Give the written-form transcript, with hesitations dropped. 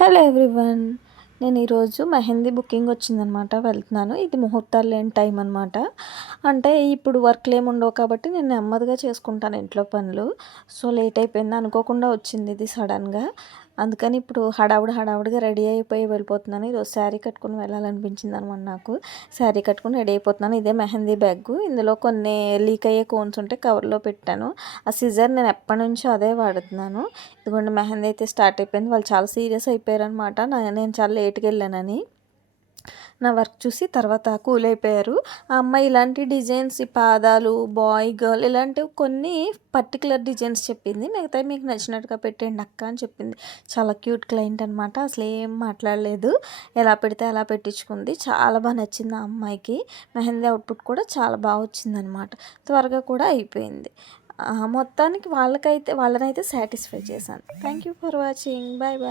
Hello everyone. నేను ఈరోజు mehndi booking వచ్చిందనమాట, వెళ్తున్నాను. ఇది ముహూర్తాలు లేని టైం అనమాట. అంటే ఇప్పుడు వర్క్లు ఏమి ఉండవు కాబట్టి నేను నెమ్మదిగా చేసుకుంటాను ఇంట్లో పనులు. సో లేట్ అయిపోయింది, అనుకోకుండా వచ్చింది ఇది సడన్గా. అందుకని ఇప్పుడు హడావుడిగా రెడీ అయిపోయి వెళ్ళిపోతున్నాను. ఈరోజు శారీ కట్టుకుని వెళ్ళాలనిపించింది అనమాట నాకు. శారీ కట్టుకుని రెడీ అయిపోతున్నాను. ఇదే మెహందీ బ్యాగ్. ఇందులో కొన్ని లీక్ అయ్యే కోన్స్ ఉంటే కవర్లో పెట్టాను. ఆ సిజర్ నేను ఎప్పటి నుంచో అదే వాడుతున్నాను. ఇదిగోండి మెహందీ అయితే స్టార్ట్ అయిపోయింది. వాళ్ళు చాలా సీరియస్ అయిపోయారనమాట, నేను చాలా లేట్గా వెళ్ళానని. నా వర్క్ చూసి తర్వాత కూల్ అయిపోయారు. ఆ అమ్మాయి ఇలాంటి డిజైన్స్, ఈ పాదాలు, బాయ్ గర్ల్ ఇలాంటివి కొన్ని పర్టికులర్ డిజైన్స్ చెప్పింది. మిగతావి మీకు నచ్చినట్టుగా పెట్టండి అక్క అని చెప్పింది. చాలా క్యూట్ క్లయింట్ అనమాట. అసలు ఏం మాట్లాడలేదు, ఎలా పెడితే అలా పెట్టించుకుంది. చాలా బాగా నచ్చింది ఆ అమ్మాయికి. మెహందీ అవుట్పుట్ కూడా చాలా బాగా వచ్చిందనమాట. త్వరగా కూడా అయిపోయింది. మొత్తానికి వాళ్ళనైతే సాటిస్ఫై చేశాను. Thank you for watching. Bye bye.